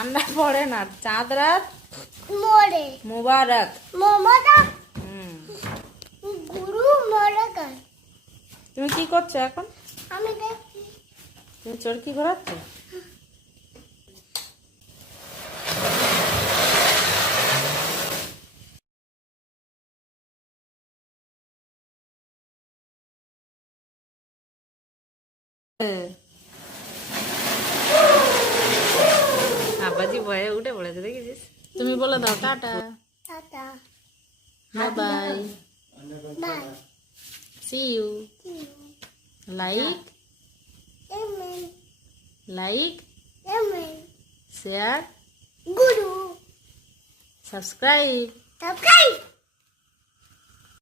ঠান্ডা পড়ে না, চাঁদ রাত মোরে মুবারক। মোমোটা হুম। গুরু মোরক। তুমি কি করছো এখন? আমি দেখছি। তুমি চরকি ঘোরাচ্ছ? আব্বাজি ভয়ে উঠে পড়েছে, দেখেছিস? তুমি বলে দাও tata, tata bye bye, bye see you. Like এমেন লাইক এমেন শেয়ার গুরু সাবস্ক্রাইব। সাবস্ক্রাইব